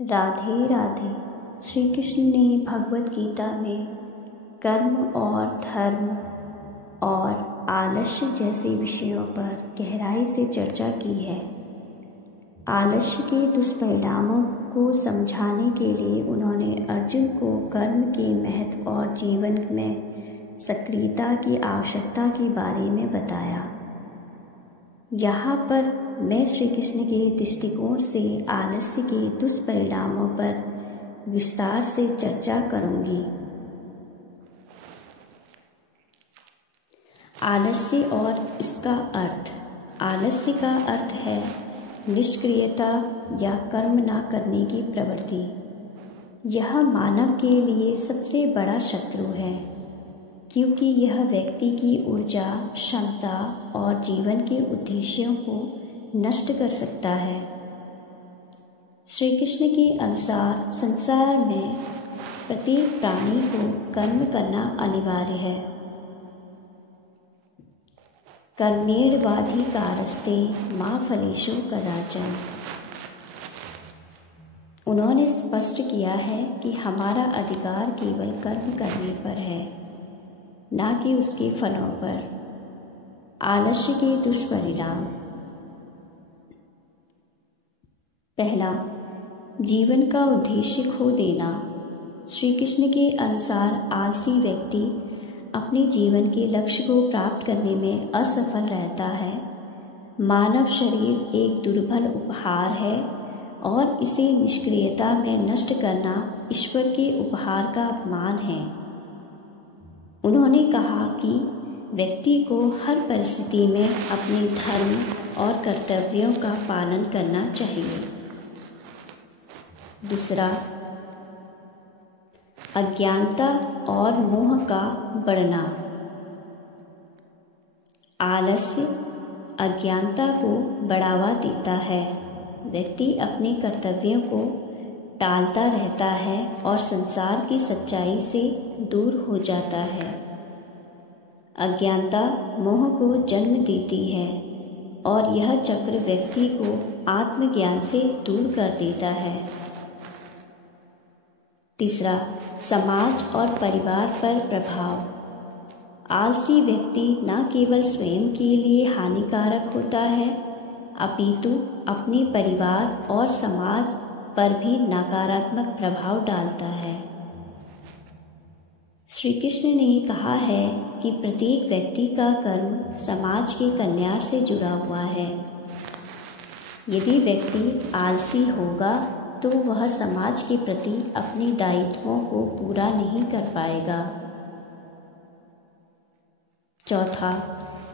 राधे राधे। श्री कृष्ण ने भगवत गीता में कर्म और धर्म और आलस्य जैसे विषयों पर गहराई से चर्चा की है। आलस्य के दुष्परिणामों को समझाने के लिए उन्होंने अर्जुन को कर्म के महत्व और जीवन में सक्रियता की आवश्यकता के बारे में बताया। यहाँ पर मैं श्री कृष्ण के दृष्टिकोण से आलस्य के दुष्परिणामों पर विस्तार से चर्चा करूँगी। आलस्य और इसका अर्थ। आलस्य का अर्थ है निष्क्रियता या कर्म न करने की प्रवृत्ति। यह मानव के लिए सबसे बड़ा शत्रु है, क्योंकि यह व्यक्ति की ऊर्जा, क्षमता और जीवन के उद्देश्यों को नष्ट कर सकता है। श्री कृष्ण के अनुसार संसार में प्रत्येक प्राणी को कर्म करना अनिवार्य है। कर्मेणवाधिकारस्ते मा फलेषु कदाचन। उन्होंने स्पष्ट किया है कि हमारा अधिकार केवल कर्म करने पर है, ना कि उसके फलों पर। आलस्य के दुष्परिणाम। पहला, जीवन का उद्देश्य खो देना। श्री कृष्ण के अनुसार आलसी व्यक्ति अपने जीवन के लक्ष्य को प्राप्त करने में असफल रहता है। मानव शरीर एक दुर्लभ उपहार है और इसे निष्क्रियता में नष्ट करना ईश्वर के उपहार का अपमान है। उन्होंने कहा कि व्यक्ति को हर परिस्थिति में अपने धर्म और कर्तव्यों का पालन करना चाहिए। दूसरा, अज्ञानता और मोह का बढ़ना। आलस्य अज्ञानता को बढ़ावा देता है। व्यक्ति अपने कर्तव्यों को टालता रहता है और संसार की सच्चाई से दूर हो जाता है। अज्ञानता मोह को जन्म देती है और यह चक्र व्यक्ति को आत्मज्ञान से दूर कर देता है। तीसरा, समाज और परिवार पर प्रभाव। आलसी व्यक्ति न केवल स्वयं के लिए हानिकारक होता है, अपितु अपने परिवार और समाज पर भी नकारात्मक प्रभाव डालता है। श्री कृष्ण ने कहा है कि प्रत्येक व्यक्ति का कर्म समाज के कल्याण से जुड़ा हुआ है। यदि व्यक्ति आलसी होगा तो वह समाज के प्रति अपने दायित्वों को पूरा नहीं कर पाएगा। चौथा,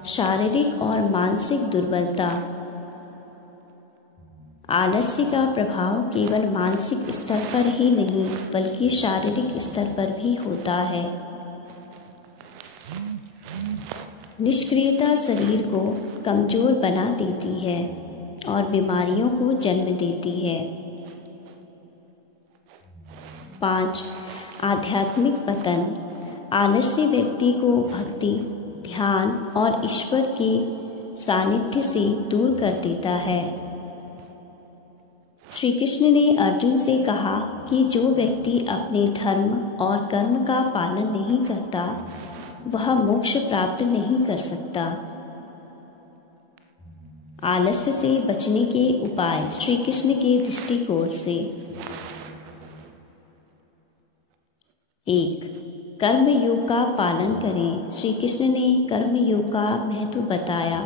शारीरिक और मानसिक दुर्बलता। आलस्य का प्रभाव केवल मानसिक स्तर पर ही नहीं बल्कि शारीरिक स्तर पर भी होता है। निष्क्रियता शरीर को कमजोर बना देती है और बीमारियों को जन्म देती है। 5, आध्यात्मिक पतन। आलस्य व्यक्ति को भक्ति, ध्यान और ईश्वर के सानिध्य से दूर कर देता है। श्री कृष्ण ने अर्जुन से कहा कि जो व्यक्ति अपने धर्म और कर्म का पालन नहीं करता वह मोक्ष प्राप्त नहीं कर सकता। आलस्य से बचने के उपाय श्री कृष्ण के दृष्टिकोण से। 1, कर्म योग का पालन करें। श्री कृष्ण ने कर्म योग का महत्व बताया।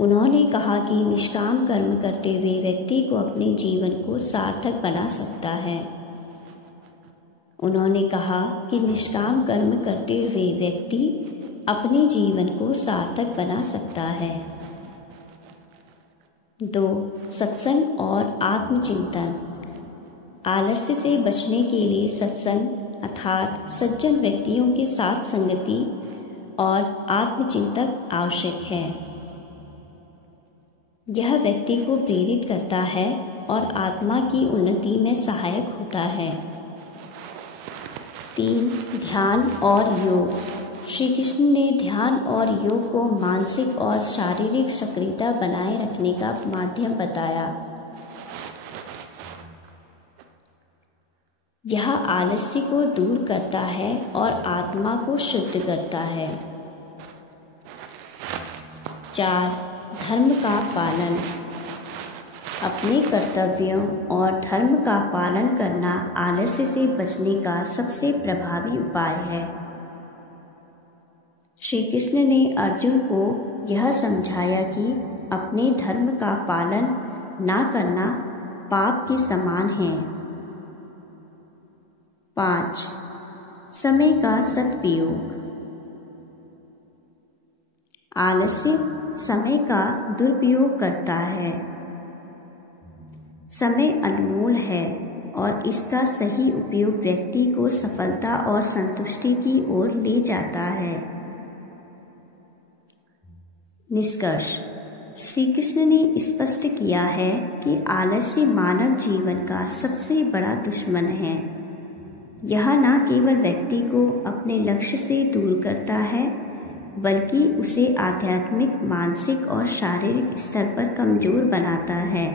उन्होंने कहा कि निष्काम कर्म करते हुए व्यक्ति को अपने जीवन को सार्थक बना सकता है। उन्होंने कहा कि निष्काम कर्म करते हुए व्यक्ति अपने जीवन को सार्थक बना सकता है। 2, सत्संग और आत्मचिंतन। आलस्य से बचने के लिए सत्संग अर्थात सज्जन व्यक्तियों के साथ संगति और आत्मचिंतन आवश्यक है। यह व्यक्ति को प्रेरित करता है और आत्मा की उन्नति में सहायक होता है। 3, ध्यान और योग। श्री कृष्ण ने ध्यान और योग को मानसिक और शारीरिक सक्रियता बनाए रखने का माध्यम बताया। यह आलस्य को दूर करता है और आत्मा को शुद्ध करता है। 4. धर्म का पालन। अपने कर्तव्यों और धर्म का पालन करना आलस्य से बचने का सबसे प्रभावी उपाय है। श्री कृष्ण ने अर्जुन को यह समझाया कि अपने धर्म का पालन ना करना पाप के समान है। 5. समय का सदुपयोग। आलस्य समय का दुरुपयोग करता है। समय अनमोल है और इसका सही उपयोग व्यक्ति को सफलता और संतुष्टि की ओर ले जाता है। निष्कर्ष। श्री कृष्ण ने स्पष्ट किया है कि आलस्य मानव जीवन का सबसे बड़ा दुश्मन है। यह न केवल व्यक्ति को अपने लक्ष्य से दूर करता है, बल्कि उसे आध्यात्मिक, मानसिक और शारीरिक स्तर पर कमजोर बनाता है।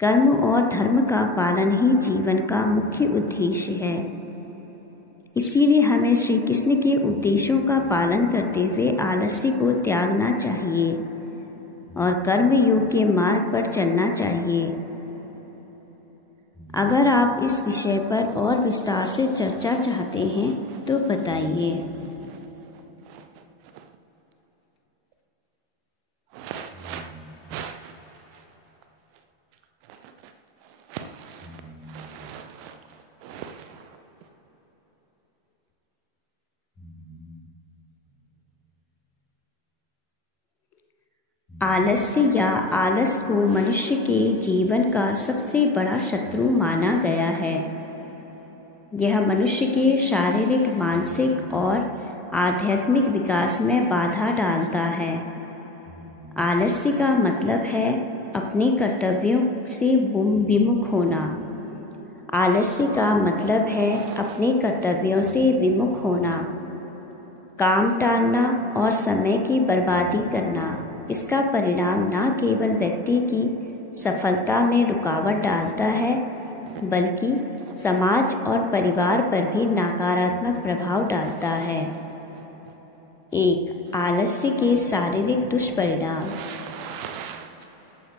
कर्म और धर्म का पालन ही जीवन का मुख्य उद्देश्य है। इसीलिए हमें श्री कृष्ण के उपदेशों का पालन करते हुए आलस्य को त्यागना चाहिए और कर्म योग के मार्ग पर चलना चाहिए। अगर आप इस विषय पर और विस्तार से चर्चा चाहते हैं तो बताइए। आलस्य या आलस को मनुष्य के जीवन का सबसे बड़ा शत्रु माना गया है। यह मनुष्य के शारीरिक, मानसिक और आध्यात्मिक विकास में बाधा डालता है। आलस्य का मतलब है अपने कर्तव्यों से विमुख होना। आलस्य का मतलब है अपने कर्तव्यों से विमुख होना, काम टालना और समय की बर्बादी करना। इसका परिणाम न केवल व्यक्ति की सफलता में रुकावट डालता है, बल्कि समाज और परिवार पर भी नकारात्मक प्रभाव डालता है। 1. आलस्य के शारीरिक दुष्परिणाम।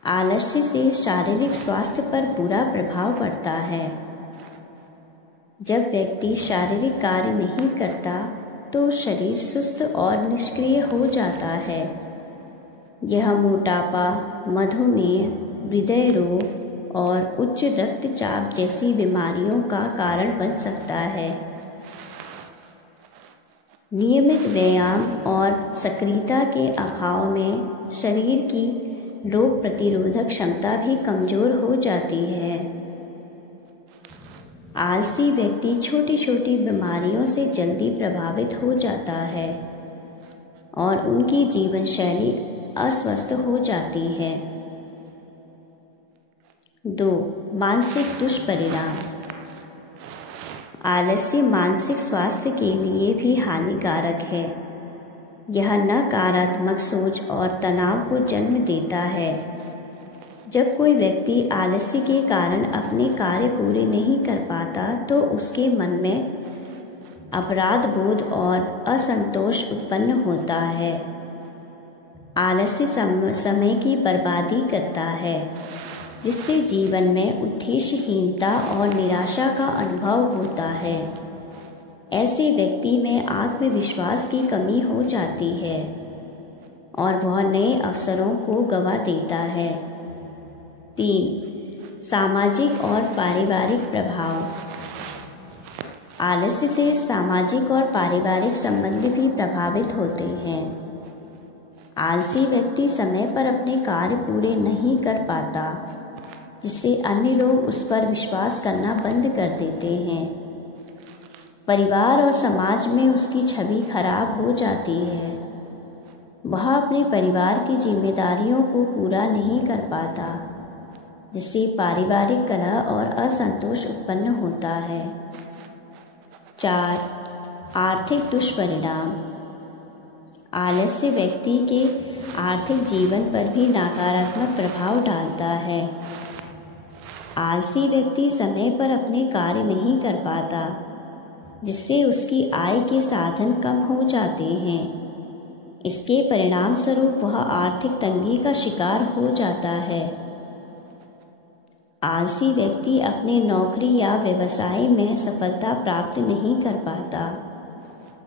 आलस्य से शारीरिक स्वास्थ्य पर बुरा प्रभाव पड़ता है। जब व्यक्ति शारीरिक कार्य नहीं करता तो शरीर सुस्त और निष्क्रिय हो जाता है। यह मोटापा, मधुमेह, हृदय रोग और उच्च रक्तचाप जैसी बीमारियों का कारण बन सकता है। नियमित व्यायाम और सक्रियता के अभाव में शरीर की रोग प्रतिरोधक क्षमता भी कमजोर हो जाती है। आलसी व्यक्ति छोटी छोटी बीमारियों से जल्दी प्रभावित हो जाता है और उनकी जीवन शैली अस्वस्थ हो जाती है। 2. मानसिक दुष्परिणाम। आलस्य मानसिक स्वास्थ्य के लिए भी हानिकारक है। यह नकारात्मक सोच और तनाव को जन्म देता है। जब कोई व्यक्ति आलस्य के कारण अपने कार्य पूरे नहीं कर पाता तो उसके मन में अपराध बोध और असंतोष उत्पन्न होता है। आलस्य समय की बर्बादी करता है, जिससे जीवन में उद्देश्यहीनता और निराशा का अनुभव होता है। ऐसे व्यक्ति में आत्मविश्वास की कमी हो जाती है और वह नए अवसरों को गंवा देता है। 3. सामाजिक और पारिवारिक प्रभाव। आलस्य से सामाजिक और पारिवारिक संबंध भी प्रभावित होते हैं। आलसी व्यक्ति समय पर अपने कार्य पूरे नहीं कर पाता, जिससे अन्य लोग उस पर विश्वास करना बंद कर देते हैं। परिवार और समाज में उसकी छवि खराब हो जाती है। वह अपने परिवार की जिम्मेदारियों को पूरा नहीं कर पाता, जिससे पारिवारिक कलह और असंतोष उत्पन्न होता है। 4. आर्थिक दुष्परिणाम। आलस्य व्यक्ति के आर्थिक जीवन पर भी नकारात्मक प्रभाव डालता है। आलसी व्यक्ति समय पर अपने कार्य नहीं कर पाता, जिससे उसकी आय के साधन कम हो जाते हैं। इसके परिणाम स्वरूप वह आर्थिक तंगी का शिकार हो जाता है। आलसी व्यक्ति अपने नौकरी या व्यवसाय में सफलता प्राप्त नहीं कर पाता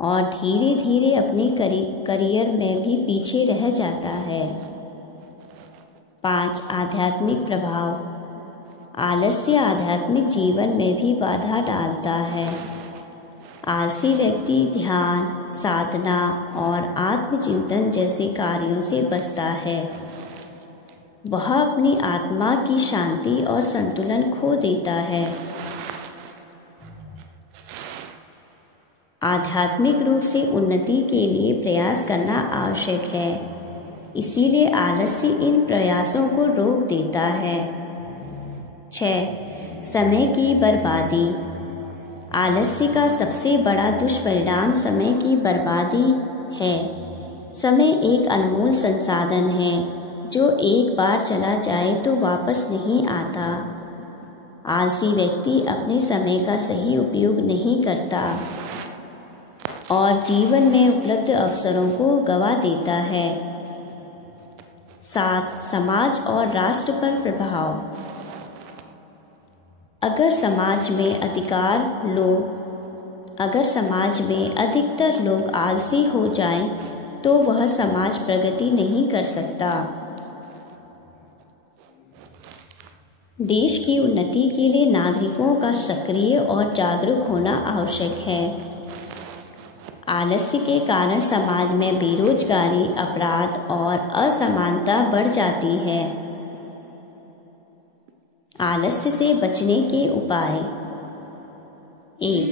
और धीरे धीरे अपने करियर में भी पीछे रह जाता है। 5. आध्यात्मिक प्रभाव। आलस्य आध्यात्मिक जीवन में भी बाधा डालता है। आलसी व्यक्ति ध्यान, साधना और आत्मचिंतन जैसे कार्यों से बचता है। वह अपनी आत्मा की शांति और संतुलन खो देता है। आध्यात्मिक रूप से उन्नति के लिए प्रयास करना आवश्यक है, इसीलिए आलस्य इन प्रयासों को रोक देता है। 6. समय की बर्बादी। आलस्य का सबसे बड़ा दुष्परिणाम समय की बर्बादी है। समय एक अनमोल संसाधन है जो एक बार चला जाए तो वापस नहीं आता। आलसी व्यक्ति अपने समय का सही उपयोग नहीं करता और जीवन में उपलब्ध अवसरों को गंवा देता है। 7. समाज और राष्ट्र पर प्रभाव। अगर समाज में अधिकतर लोग आलसी हो जाएं, तो वह समाज प्रगति नहीं कर सकता। देश की उन्नति के लिए नागरिकों का सक्रिय और जागरूक होना आवश्यक है। आलस्य के कारण समाज में बेरोजगारी, अपराध और असमानता बढ़ जाती है। आलस्य से बचने के उपाय। 1.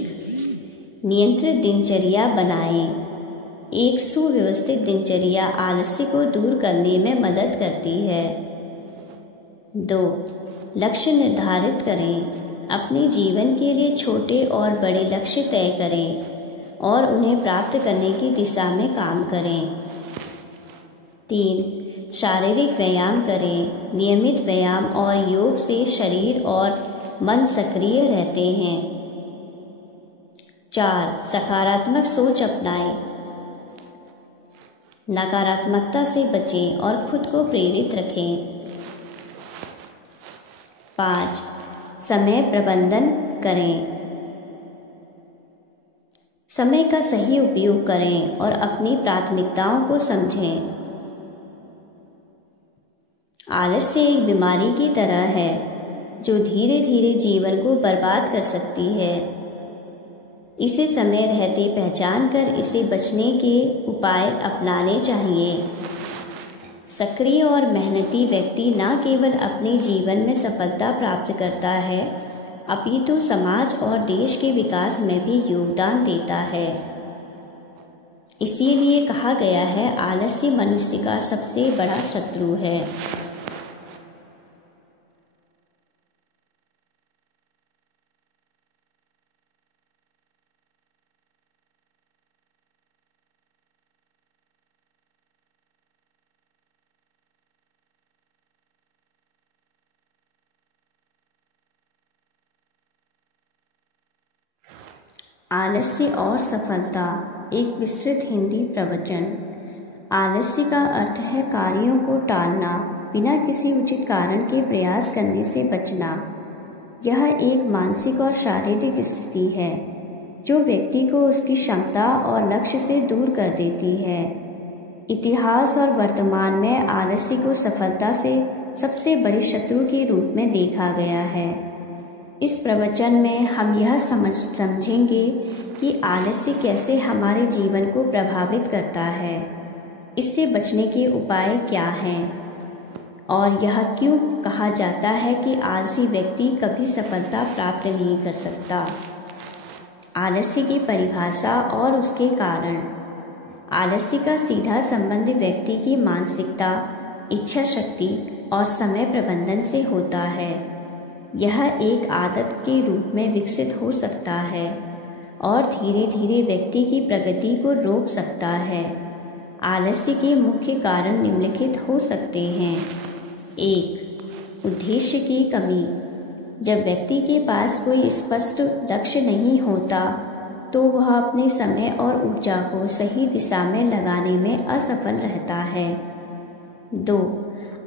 नियंत्रित दिनचर्या बनाएं। एक सुव्यवस्थित दिनचर्या आलस्य को दूर करने में मदद करती है। 2. लक्ष्य निर्धारित करें। अपने जीवन के लिए छोटे और बड़े लक्ष्य तय करें और उन्हें प्राप्त करने की दिशा में काम करें। 3. शारीरिक व्यायाम करें। नियमित व्यायाम और योग से शरीर और मन सक्रिय रहते हैं। 4. सकारात्मक सोच अपनाएं। नकारात्मकता से बचें और खुद को प्रेरित रखें। 5. समय प्रबंधन करें। समय का सही उपयोग करें और अपनी प्राथमिकताओं को समझें। आलस्य एक बीमारी की तरह है जो धीरे धीरे जीवन को बर्बाद कर सकती है। इसे समय रहते पहचान कर इसे बचने के उपाय अपनाने चाहिए। सक्रिय और मेहनती व्यक्ति न केवल अपने जीवन में सफलता प्राप्त करता है, अपितु समाज और देश के विकास में भी योगदान देता है। इसीलिए कहा गया है, आलस्य मनुष्य का सबसे बड़ा शत्रु है। आलस्य और सफलता। एक विस्तृत हिंदी प्रवचन। आलस्य का अर्थ है कार्यों को टालना, बिना किसी उचित कारण के प्रयास करने से बचना। यह एक मानसिक और शारीरिक स्थिति है जो व्यक्ति को उसकी क्षमता और लक्ष्य से दूर कर देती है। इतिहास और वर्तमान में आलस्य को सफलता से सबसे बड़े शत्रु के रूप में देखा गया है। इस प्रवचन में हम यह समझेंगे कि आलस्य कैसे हमारे जीवन को प्रभावित करता है, इससे बचने के उपाय क्या हैं और यह क्यों कहा जाता है कि आलसी व्यक्ति कभी सफलता प्राप्त नहीं कर सकता। आलस्य की परिभाषा और उसके कारण। आलस्य का सीधा संबंध व्यक्ति की मानसिकता, इच्छा शक्ति और समय प्रबंधन से होता है। यह एक आदत के रूप में विकसित हो सकता है और धीरे धीरे व्यक्ति की प्रगति को रोक सकता है। आलस्य के मुख्य कारण निम्नलिखित हो सकते हैं। 1. उद्देश्य की कमी। जब व्यक्ति के पास कोई स्पष्ट लक्ष्य नहीं होता तो वह अपने समय और ऊर्जा को सही दिशा में लगाने में असफल रहता है। 2.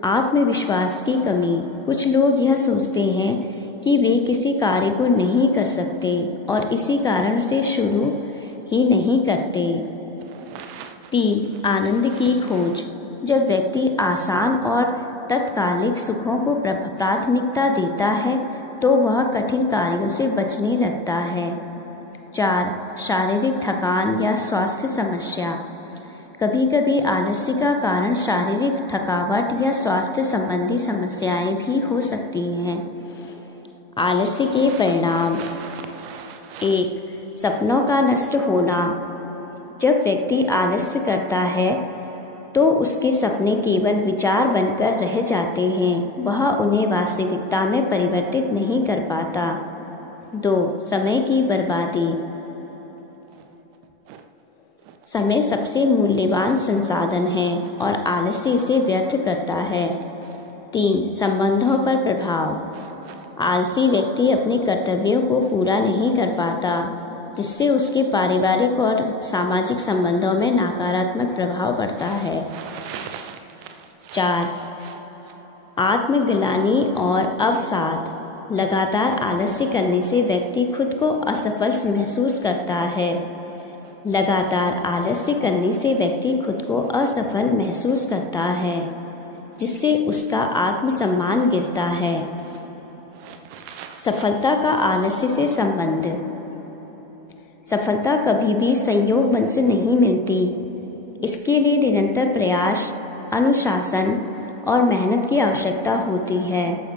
आत्मविश्वास की कमी। कुछ लोग यह सोचते हैं कि वे किसी कार्य को नहीं कर सकते और इसी कारण से शुरू ही नहीं करते। 3. आनंद की खोज। जब व्यक्ति आसान और तत्कालिक सुखों को प्राथमिकता देता है तो वह कठिन कार्यों से बचने लगता है। 4. शारीरिक थकान या स्वास्थ्य समस्या। कभी कभी आलस्य का कारण शारीरिक थकावट या स्वास्थ्य संबंधी समस्याएं भी हो सकती हैं। आलस्य के परिणाम। 1. सपनों का नष्ट होना। जब व्यक्ति आलस्य करता है तो उसके सपने केवल विचार बनकर रह जाते हैं, वह उन्हें वास्तविकता में परिवर्तित नहीं कर पाता। 2. समय की बर्बादी। समय सबसे मूल्यवान संसाधन है और आलस्य इसे व्यर्थ करता है। 3. संबंधों पर प्रभाव। आलसी व्यक्ति अपने कर्तव्यों को पूरा नहीं कर पाता, जिससे उसके पारिवारिक और सामाजिक संबंधों में नकारात्मक प्रभाव पड़ता है। 4. आत्मग्लानि और अवसाद। लगातार आलस्य करने से व्यक्ति खुद को असफल महसूस करता है। लगातार आलस्य करने से व्यक्ति खुद को असफल महसूस करता है, जिससे उसका आत्मसम्मान गिरता है। सफलता का आलस्य से संबंध। सफलता कभी भी संयोग बल से नहीं मिलती। इसके लिए निरंतर प्रयास, अनुशासन और मेहनत की आवश्यकता होती है।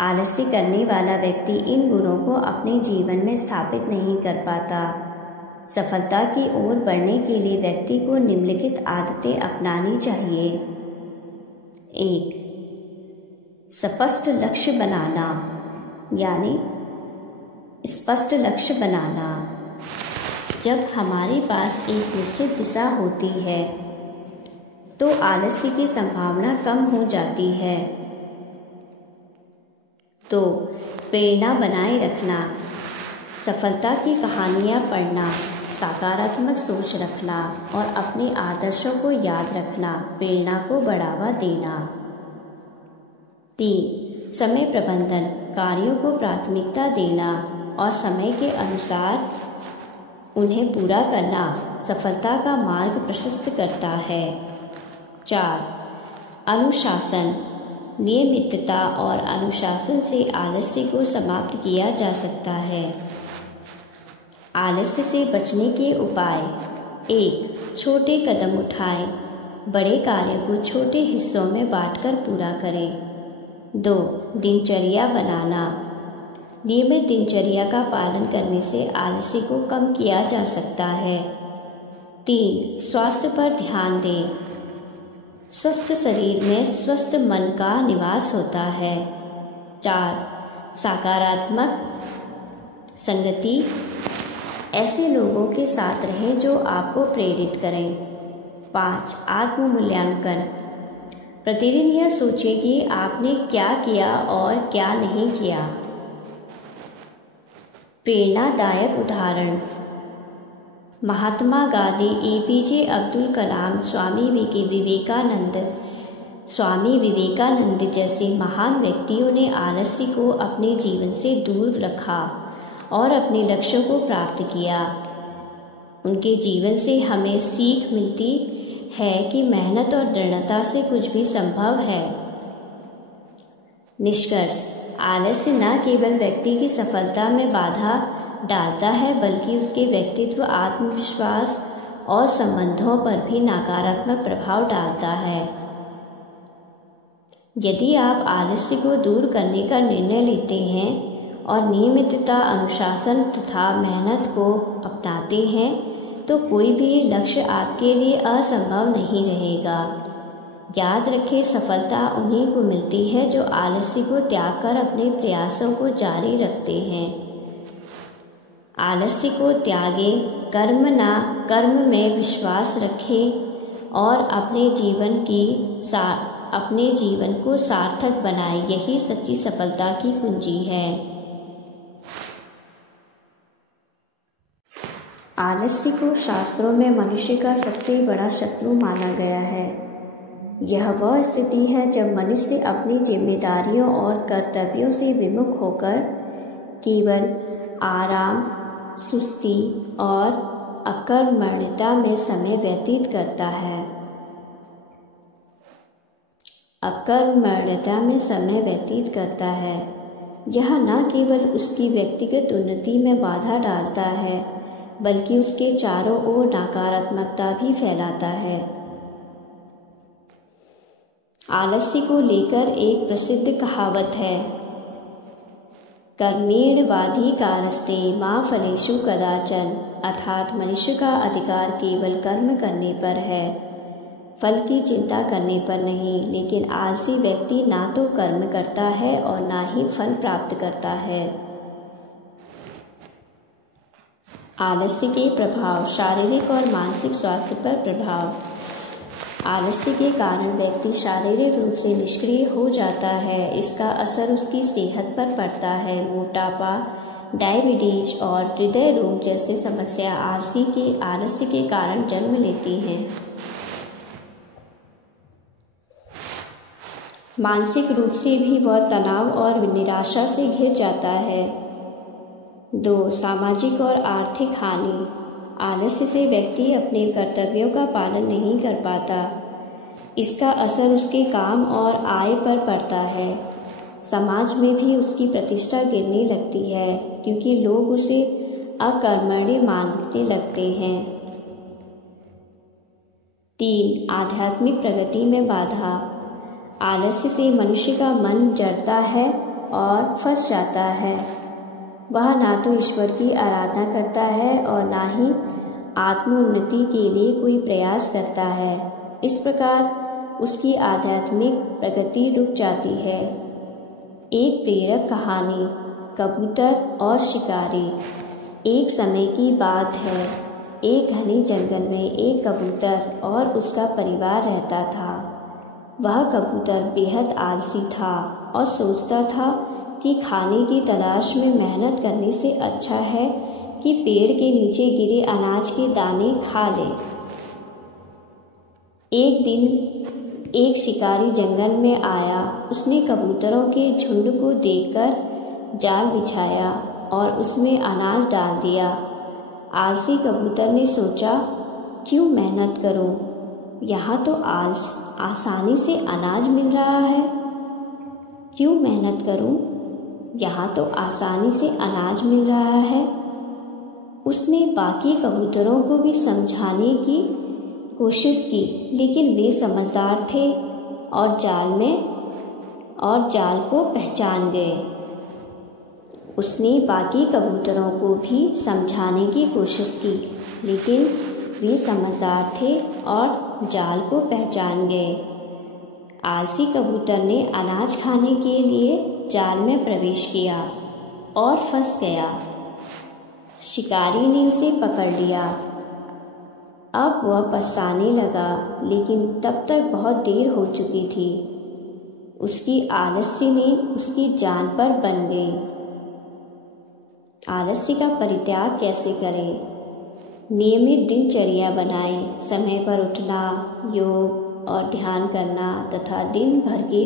आलस्य करने वाला व्यक्ति इन गुणों को अपने जीवन में स्थापित नहीं कर पाता। सफलता की ओर बढ़ने के लिए व्यक्ति को निम्नलिखित आदतें अपनानी चाहिए। 1. स्पष्ट लक्ष्य बनाना, यानी स्पष्ट लक्ष्य बनाना। जब हमारे पास एक निश्चित दिशा होती है तो आलस्य की संभावना कम हो जाती है। तो प्रेरणा बनाए रखना, सफलता की कहानियाँ पढ़ना, सकारात्मक सोच रखना और अपने आदर्शों को याद रखना प्रेरणा को बढ़ावा देना। 3. समय प्रबंधन, कार्यों को प्राथमिकता देना और समय के अनुसार उन्हें पूरा करना सफलता का मार्ग प्रशस्त करता है। 4. अनुशासन, नियमितता और अनुशासन से आलस्य को समाप्त किया जा सकता है। आलस्य से बचने के उपाय। 1. छोटे कदम उठाएं, बड़े कार्य को छोटे हिस्सों में बांटकर पूरा करें। 2. दिनचर्या बनाना, नियमित दिनचर्या का पालन करने से आलस्य को कम किया जा सकता है। 3. स्वास्थ्य पर ध्यान दें, स्वस्थ शरीर में स्वस्थ मन का निवास होता है। 4. सकारात्मक संगति, ऐसे लोगों के साथ रहें जो आपको प्रेरित करें। 5. आत्म मूल्यांकन, प्रतिदिन यह सोचें कि आपने क्या किया और क्या नहीं किया। प्रेरणादायक उदाहरण। महात्मा गांधी, APJ अब्दुल कलाम, स्वामी विवेकानंद जैसे महान व्यक्तियों ने आलस्य को अपने जीवन से दूर रखा और अपने लक्ष्यों को प्राप्त किया। उनके जीवन से हमें सीख मिलती है कि मेहनत और दृढ़ता से कुछ भी संभव है। निष्कर्ष, आलस्य न केवल व्यक्ति की सफलता में बाधा डालता है बल्कि उसके व्यक्तित्व, आत्मविश्वास और संबंधों पर भी नकारात्मक प्रभाव डालता है। यदि आप आलस्य को दूर करने का निर्णय लेते हैं और नियमितता, अनुशासन तथा मेहनत को अपनाते हैं तो कोई भी लक्ष्य आपके लिए असंभव नहीं रहेगा। याद रखें, सफलता उन्हीं को मिलती है जो आलस्य को त्याग कर अपने प्रयासों को जारी रखते हैं। आलस्य को त्यागें, कर्म में विश्वास रखें और अपने जीवन की अपने जीवन को सार्थक बनाए, यही सच्ची सफलता की कुंजी है। आलस्य को शास्त्रों में मनुष्य का सबसे बड़ा शत्रु माना गया है। यह वह स्थिति है जब मनुष्य अपनी जिम्मेदारियों और कर्तव्यों से विमुख होकर केवल आराम, सुस्ती और अकर्मण्यता में समय व्यतीत करता है। यह न केवल उसकी व्यक्तिगत उन्नति में बाधा डालता है, बल्कि उसके चारों ओर नकारात्मकता भी फैलाता है। आलस्य को लेकर एक प्रसिद्ध कहावत है, कर्मेण वाधिकारस्ते मा फलेषु कदाचन, अर्थात मनुष्य का अधिकार केवल कर्म करने पर है, फल की चिंता करने पर नहीं। लेकिन आलसी व्यक्ति ना तो कर्म करता है और ना ही फल प्राप्त करता है। आलस्य के प्रभाव, शारीरिक और मानसिक स्वास्थ्य पर प्रभाव। आलस्य के कारण व्यक्ति शारीरिक रूप से निष्क्रिय हो जाता है। इसका असर उसकी सेहत पर पड़ता है। मोटापा, डायबिटीज और हृदय रोग जैसे समस्या आलस्य के कारण जन्म लेती हैं। मानसिक रूप से भी वह तनाव और निराशा से घिर जाता है। 2. सामाजिक और आर्थिक हानि। आलस्य से व्यक्ति अपने कर्तव्यों का पालन नहीं कर पाता। इसका असर उसके काम और आय पर पड़ता है। समाज में भी उसकी प्रतिष्ठा गिरने लगती है, क्योंकि लोग उसे अकर्मण्य मानने लगते हैं। 3. आध्यात्मिक प्रगति में बाधा। आलस्य से मनुष्य का मन जड़ता है और फंस जाता है। वह ना तो ईश्वर की आराधना करता है और ना ही आत्मोन्नति के लिए कोई प्रयास करता है। इस प्रकार उसकी आध्यात्मिक प्रगति रुक जाती है। एक प्रेरक कहानी, कबूतर और शिकारी। एक समय की बात है, एक घने जंगल में एक कबूतर और उसका परिवार रहता था। वह कबूतर बेहद आलसी था और सोचता था कि खाने की तलाश में मेहनत करने से अच्छा है कि पेड़ के नीचे गिरे अनाज के दाने खा ले। एक दिन एक शिकारी जंगल में आया। उसने कबूतरों के झुंड को देखकर जाल बिछाया और उसमें अनाज डाल दिया। आलसी कबूतर ने सोचा, क्यों मेहनत करूं? यहाँ तो आसानी से अनाज मिल रहा है। क्यों मेहनत करूं? यहाँ तो आसानी से अनाज मिल रहा है। उसने बाकी कबूतरों को भी समझाने की कोशिश की, लेकिन वे समझदार थे और जाल को पहचान गए। उसने बाकी कबूतरों को भी समझाने की कोशिश की, लेकिन वे समझदार थे और जाल को पहचान गए। आलसी कबूतर ने अनाज खाने के लिए जाल में प्रवेश किया और फंस गया। शिकारी ने उसे पकड़ लिया। अब वह पछताने लगा, लेकिन तब तक बहुत देर हो चुकी थी। उसकी आलस्य ने उसकी जान पर बन गई। आलस्य का परित्याग कैसे करें? नियमित दिनचर्या बनाएं। समय पर उठना, योग और ध्यान करना तथा दिन भर के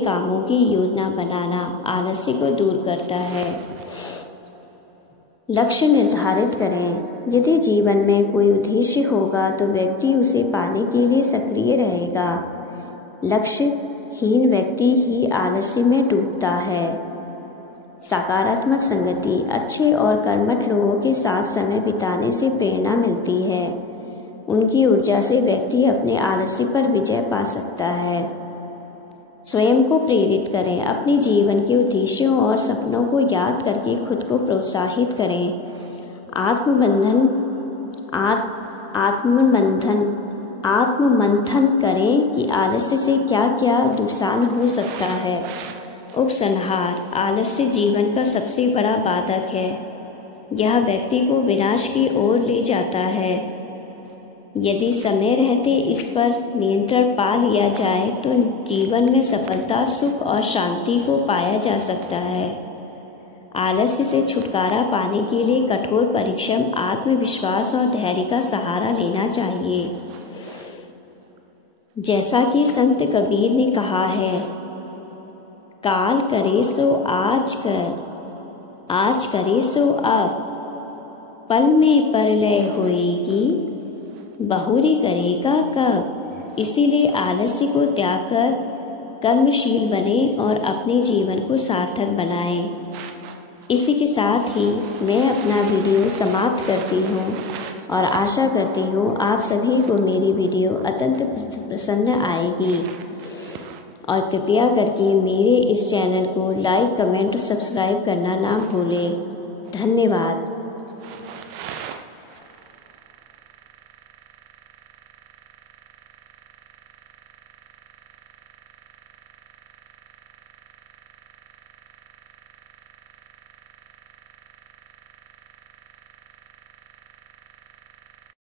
कामों की योजना बनाना आलस्य को दूर करता है। लक्ष्य निर्धारित करें। यदि जीवन में कोई उद्देश्य होगा तो व्यक्ति उसे पाने के लिए सक्रिय रहेगा। लक्ष्यहीन व्यक्ति ही आलस्य में डूबता है। सकारात्मक संगति, अच्छे और कर्मठ लोगों के साथ समय बिताने से प्रेरणा मिलती है। उनकी ऊर्जा से व्यक्ति अपने आलस्य पर विजय पा सकता है। स्वयं को प्रेरित करें। अपने जीवन के उद्देश्यों और सपनों को याद करके खुद को प्रोत्साहित करें। आत्ममंथन करें कि आलस्य से क्या क्या नुकसान हो सकता है। उपसंहार, आलस्य जीवन का सबसे बड़ा बाधक है। यह व्यक्ति को विनाश की ओर ले जाता है। यदि समय रहते इस पर नियंत्रण पा लिया जाए तो जीवन में सफलता, सुख और शांति को पाया जा सकता है। आलस्य से छुटकारा पाने के लिए कठोर परिश्रम, आत्मविश्वास और धैर्य का सहारा लेना चाहिए। जैसा कि संत कबीर ने कहा है, काल करे सो आज कर, आज करे सो अब, पल में परलय होएगी, बहुरी करेगा कब। इसीलिए आलस्य को त्याग कर कर्मशील बने और अपने जीवन को सार्थक बनाएं। इसी के साथ ही मैं अपना वीडियो समाप्त करती हूँ और आशा करती हूँ आप सभी को मेरी वीडियो अत्यंत पसंद आएगी। और कृपया करके मेरे इस चैनल को लाइक, कमेंट और सब्सक्राइब करना ना भूलें। धन्यवाद।